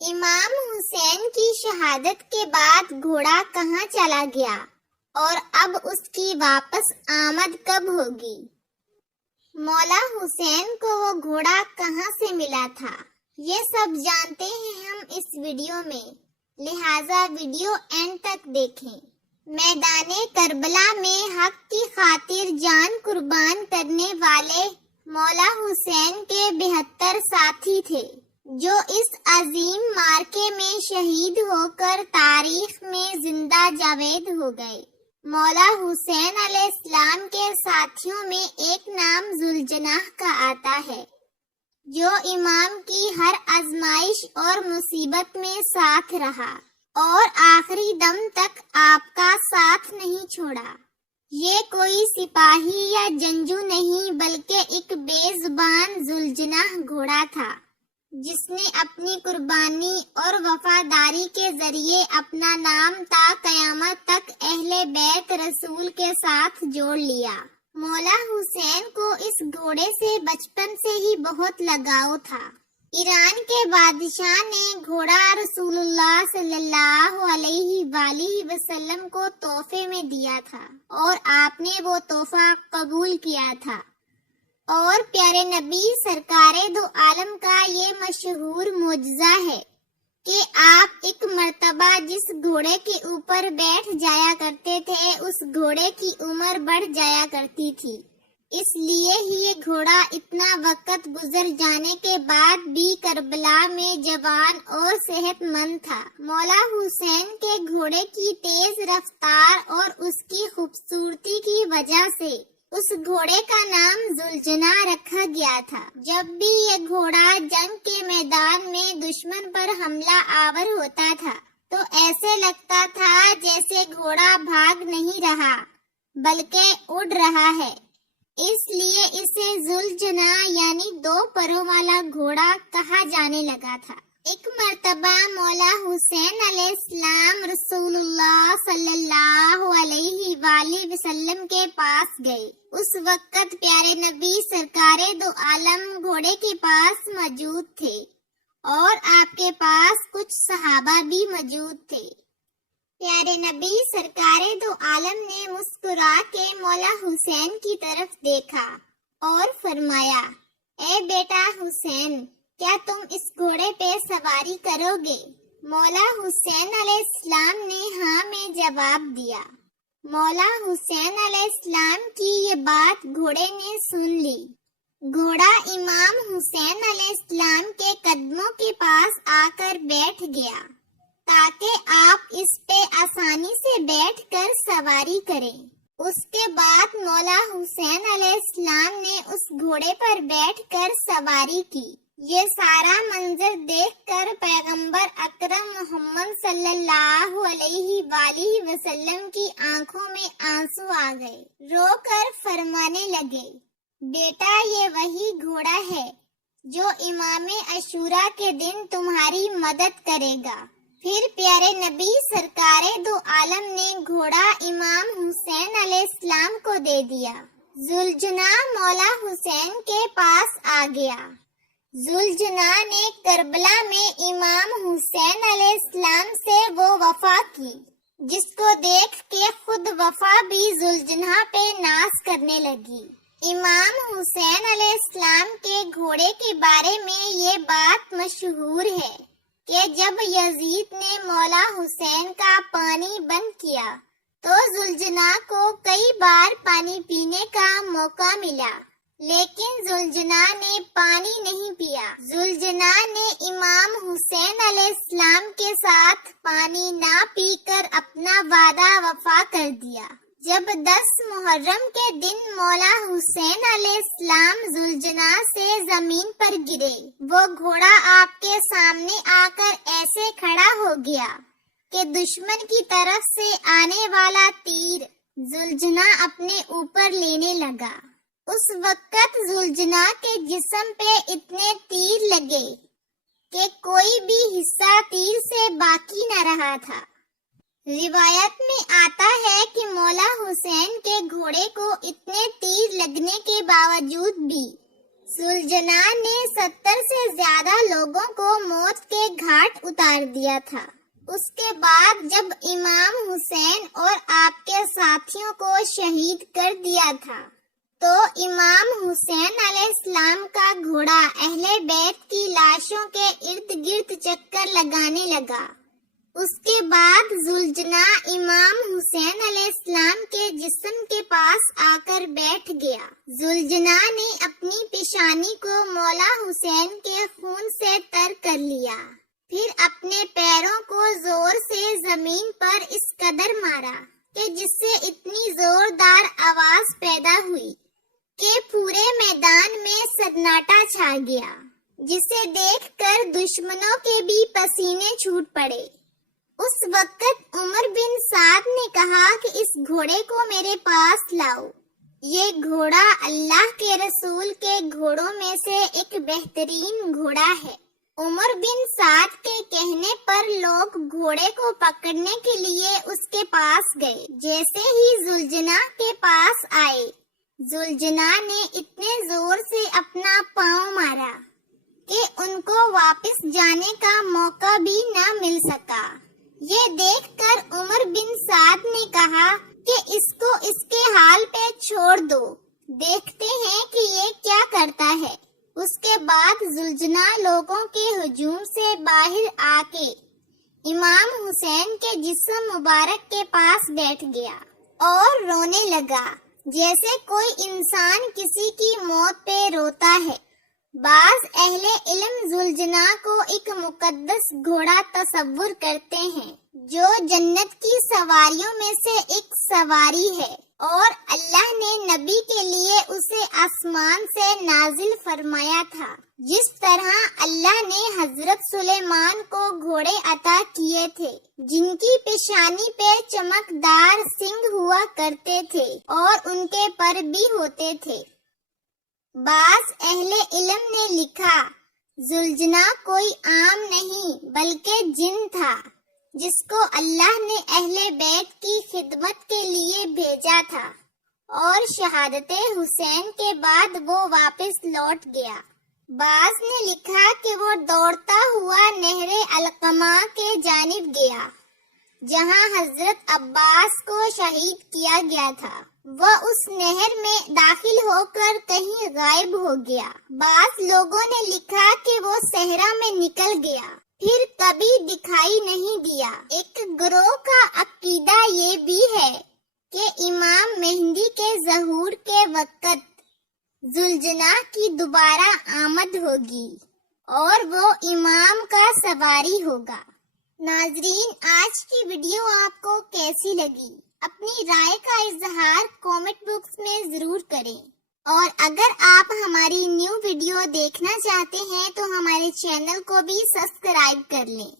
امام حسین کی شہادت کے بعد گھوڑا کہاں چلا گیا اور اب اس کی واپس آمد کب ہوگی؟ مولا حسین کو وہ گھوڑا کہاں سے ملا تھا، یہ سب جانتے ہیں ہم اس ویڈیو میں، لہٰذا ویڈیو اینڈ تک دیکھیں۔ میدان کربلا میں حق کی خاطر جان قربان کرنے والے مولا حسین کے 72 ساتھی تھے، جو اس عظیم معرکے میں شہید ہو کر تاریخ میں زندہ جاوید ہو گئے۔ مولا حسین علیہ السلام کے ساتھیوں میں ایک نام ذوالجناح کا آتا ہے، جو امام کی ہر آزمائش اور مصیبت میں ساتھ رہا اور آخری دم تک آپ کا ساتھ نہیں چھوڑا۔ یہ کوئی سپاہی یا جنگجو نہیں بلکہ ایک بے زبان ذوالجناح گھوڑا تھا، جس نے اپنی قربانی اور وفاداری کے ذریعے اپنا نام تا قیامت تک اہل بیت رسول کے ساتھ جوڑ لیا۔ مولا حسین کو اس گھوڑے سے بچپن سے ہی بہت لگاؤ تھا۔ ایران کے بادشاہ نے گھوڑا رسول اللہ صلی اللہ علیہ وآلہ وسلم کو تحفے میں دیا تھا اور آپ نے وہ تحفہ قبول کیا تھا، اور پیارے نبی سرکار دو عالم کا یہ مشہور معجزہ ہے کہ آپ ایک مرتبہ جس گھوڑے کے اوپر بیٹھ جایا کرتے تھے اس گھوڑے کی عمر بڑھ جایا کرتی تھی، اس لیے ہی یہ گھوڑا اتنا وقت گزر جانے کے بعد بھی کربلا میں جوان اور صحت مند تھا۔ مولا حسین کے گھوڑے کی تیز رفتار اور اس کی خوبصورتی کی وجہ سے اس گھوڑے کا نام ذوالجناح رکھا گیا تھا۔ جب بھی یہ گھوڑا جنگ کے میدان میں دشمن پر حملہ آور ہوتا تھا تو ایسے لگتا تھا جیسے گھوڑا بھاگ نہیں رہا بلکہ اڑ رہا ہے، اس لیے اسے ذوالجناح یعنی 2 پروں والا گھوڑا کہا جانے لگا تھا۔ ایک مرتبہ مولا حسین علیہ السلام رسول اللہ صلی اللہ علیہ وآلہ وسلم کے پاس گئے۔ اس وقت پیارے نبی سرکار دو عالم گھوڑے کے پاس موجود تھے اور آپ کے پاس کچھ صحابہ بھی موجود تھے۔ پیارے نبی سرکار دو عالم نے مسکرا کے مولا حسین کی طرف دیکھا اور فرمایا، اے بیٹا حسین، کیا تم اس گھوڑے پہ سواری کرو گے؟ مولا حسین علیہ السلام نے ہاں میں جواب دیا۔ مولا حسین علیہ السلام کی یہ بات گھوڑے نے سن لی۔ گھوڑا امام حسین علیہ السلام کے قدموں کے پاس آ کر بیٹھ گیا تاکہ آپ اس پہ آسانی سے بیٹھ کر سواری کریں۔ اس کے بعد مولا حسین علیہ السلام نے اس گھوڑے پر بیٹھ کر سواری کی۔ یہ سارا منظر دیکھ کر پیغمبر اکرم محمد صلی اللہ علیہ وآلہ وسلم کی آنکھوں میں آنسو آ گئے، رو کر فرمانے لگے، بیٹا یہ وہی گھوڑا ہے جو امام عاشوراء کے دن تمہاری مدد کرے گا۔ پھر پیارے نبی سرکار دو عالم نے گھوڑا امام حسین علیہ السلام کو دے دیا۔ ذوالجناح مولا حسین کے پاس آ گیا۔ ذوالجناح نے کربلا میں امام حسین علیہ السلام سے وہ وفا کی جس کو دیکھ کے خود وفا بھی ذوالجناح پہ ناز کرنے لگی۔ امام حسین علیہ السلام کے گھوڑے کے بارے میں یہ بات مشہور ہے کہ جب یزید نے مولا حسین کا پانی بند کیا تو ذوالجناح کو کئی بار پانی پینے کا موقع ملا، لیکن ذوالجناح نے پانی نہیں پیا۔ ذوالجناح نے امام حسین علیہ السلام کے ساتھ پانی نہ پی کر اپنا وعدہ وفا کر دیا۔ جب 10 محرم کے دن مولا حسین علیہ السلام ذوالجناح سے زمین پر گرے، وہ گھوڑا آپ کے سامنے آ کر ایسے کھڑا ہو گیا کہ دشمن کی طرف سے آنے والا تیر ذوالجناح اپنے اوپر لینے لگا۔ اس وقت ذوالجناح کے جسم پہ اتنے تیر لگے کہ کوئی بھی حصہ تیر سے باقی نہ رہا تھا۔ روایت میں آتا ہے کہ مولا حسین کے گھوڑے کو اتنے تیر لگنے کے باوجود بھی زلجنا نے 70 سے زیادہ لوگوں کو موت کے گھاٹ اتار دیا تھا۔ اس کے بعد جب امام حسین اور آپ کے ساتھیوں کو شہید کر دیا تھا تو امام حسین علیہ السلام کا گھوڑا اہل بیت کی لاشوں کے ارد گرد چکر لگانے لگا۔ اس کے بعد زلجنا امام حسین علیہ السلام کے جسم کے پاس آ کر بیٹھ گیا۔ زلجنا نے اپنی پیشانی کو مولا حسین کے خون سے تر کر لیا، پھر اپنے پیروں کو زور سے زمین پر اس قدر مارا کہ جس سے اتنی زوردار آواز پیدا ہوئی کہ پورے میدان میں سناٹا چھا گیا، جسے دیکھ کر دشمنوں کے بھی پسینے چھوٹ پڑے۔ اس وقت عمر بن سعد نے کہا کہ اس گھوڑے کو میرے پاس لاؤ، یہ گھوڑا اللہ کے رسول کے گھوڑوں میں سے ایک بہترین گھوڑا ہے۔ عمر بن سعد کے کہنے پر لوگ گھوڑے کو پکڑنے کے لیے اس کے پاس گئے۔ جیسے ہی زلجنا کے پاس آئے، زلجنا نے اتنے زور سے اپنا پاؤں مارا کہ ان کو واپس جانے کا موقع بھی نہ مل سکا۔ یہ دیکھ کر عمر بن سعد نے کہا کہ اس کو اس کے حال پہ چھوڑ دو، دیکھتے ہیں کہ یہ کیا کرتا ہے۔ اس کے بعد زلجنا لوگوں کے ہجوم سے باہر آ کے امام حسین کے جسم مبارک کے پاس بیٹھ گیا اور رونے لگا جیسے کوئی انسان کسی کی موت پہ روتا ہے۔ بعض اہل علم زلجنا کو ایک مقدس گھوڑا تصور کرتے ہیں جو جنت کی سواریوں میں سے ایک سواری ہے، اور اللہ نے نبی کے لیے اسے آسمان سے نازل فرمایا تھا، جس طرح اللہ نے حضرت سلیمان کو گھوڑے عطا کیے تھے جن کی پیشانی پہ چمکدار سنگ ہوا کرتے تھے اور ان کے پر بھی ہوتے تھے۔ بعض اہل علم نے لکھا زلجنا کوئی عام نہیں بلکہ جن تھا جس کو اللہ نے اہل بیت کی خدمت کے لیے بھیجا تھا، اور شہادت حسین کے بعد وہ واپس لوٹ گیا۔ بعض نے لکھا کہ وہ دوڑتا ہوا نہر علقمہ کے جانب گیا جہاں حضرت عباس کو شہید کیا گیا تھا۔ وہ اس نہر میں داخل ہو کر کہیں غائب ہو گیا۔ بعض لوگوں نے لکھا کہ وہ صحرا میں نکل گیا، پھر کبھی دکھائی نہیں دیا۔ ایک گروہ کا عقیدہ یہ بھی ہے کہ امام مہدی کے ظہور کے وقت زلجنا کی دوبارہ آمد ہوگی اور وہ امام کا سواری ہوگا۔ ناظرین، آج کی ویڈیو آپ کو کیسی لگی؟ اپنی رائے کا اظہار کامنٹ باکس میں ضرور کریں، اور اگر آپ ہماری نیو ویڈیو دیکھنا چاہتے ہیں تو ہمارے چینل کو بھی سبسکرائب کر لیں۔